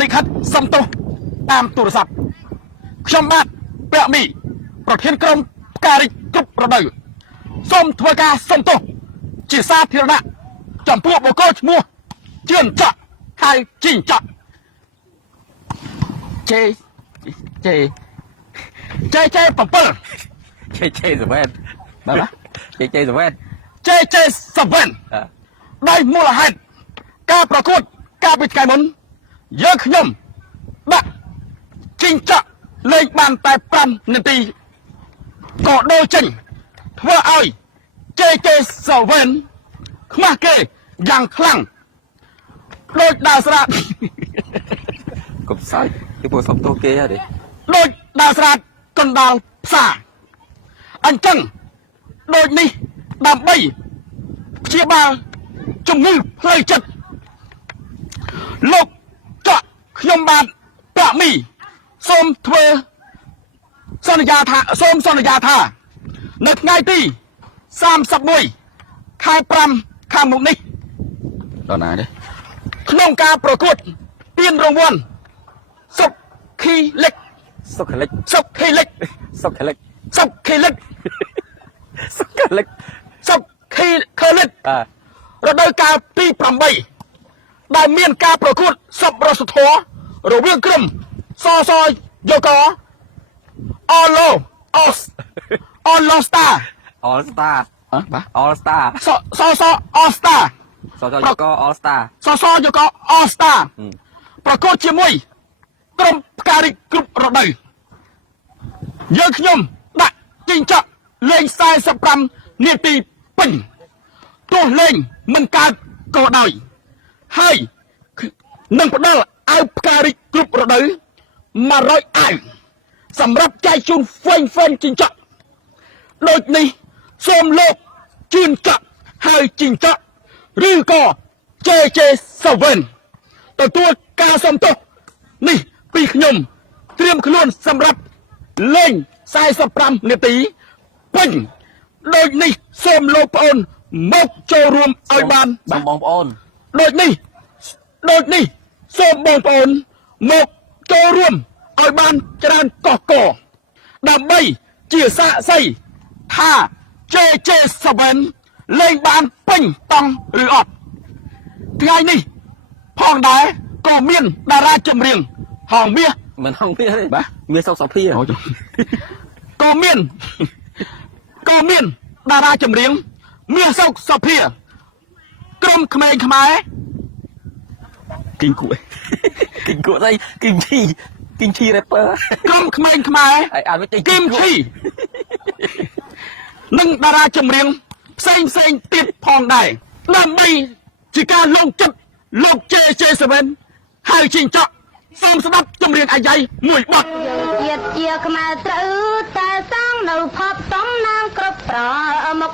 លិខិតសំទោសតាមទូរស័ព្ទខ្ញុំបាទពាក់មីប្រធានក្រុមផ្ការិចគ្រប់រដូវសូមធ្វើការសំទោសជាសាធារណៈចំពោះបុគ្គលឈ្មោះជឿនច័កហើយជីងច័កជេ7ដោយមូលហេតុការប្រកួតកាលពីថ្ងៃមុនយើងខ្ញុំដាក់ជីងច័កលេងបានតែ5នាទីក៏ដូរចេញធ្វើឲ្យ JJ7 ខ្មាស់គេយ៉ាងខ្លាំងដូចដើរស្រាតកុំសើចគេពួកសំទោសគេហ៎ដូចដើរស្រាតកណ្ដាលផ្សារអញ្ចឹងដូចនេះដើម្បីព្យាបាលជំងឺផ្លូវចិត្តលោកច័កខ្ញុំបាទប្រាក់មីសូមធ្វើសន្យាថានៅថ្ងៃទី31ខែ5ខាងមុខនេះដល់ណាទេក្នុងការប្រកួតពានរង្វាន់សុខីលិចរដូវកាលទី8ដែលមានការប្រកួតសប្បុរសធម៌រវាងក្រុមសសយកកអឡូស្តាសសអស្តាសសយកកអស្តា ប្រកួតជាមួយក្រុមផ្ការិចគ្រប់រដូវយើងខ្ញុំដាក់ជីងច័កលេង45នាទីពេញទោះលេងមិនកើតក៏ដោយហើយនឹងផ្ដល់ឲ្យផ្ការិចគ្រប់រដូវ100អាវសម្រាប់ចែកជូនហ្វេងជីងច័កដូចនេះសូមលោកជឿនច័កហើយជីងច័កឬក៏ JJ7 ទទួលការសំទោសនេះពីខ្ញុំត្រៀមខ្លួនសម្រាប់លេង45នាទីពេញដូចនេះសូមលោកប្អូនមកចូលរួមឲ្យបានបងប្អូនដូចនេះសូមបងប្អូនមកចូលរួមឲ្យបានច្រើនកកកដើម្បីជាសាក្សីថា JJ7 លេងបានពេញតង់ឬអត់ថ្ងៃនេះផងដែរក៏មានតារាចម្រៀងហងមាសមិនហងមាសទេបាទមាសសុកសុភាក៏មានតារាចម្រៀងមាសសុកសុភាក្រុមក្មេងខ្មែរគីងគួយស្អីគីងឈី rapper ក្រុមក្មេងខ្មែរគីងឈីនិងតារាចម្រៀងផ្សេងទៀតផងដែរដើម្បីជាការលងចិត្តលោក JJ7 ហើយជីងច័កសូមស្ដាប់ចម្រៀងអាយ៉ៃមួយបទជាតិជាខ្មែរត្រូវតែសាងនៅភពសំណាងគ្រប់ប្រមុខ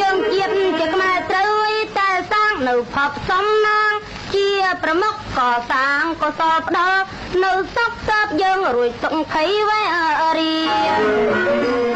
យើងជាតិជាខ្មែរត្រូវតែសាងនៅភពសំណាងជាប្រមុខកសាងកសលផ្ដល់នៅសុខសាបយើងរួចសុខភ័យវេរី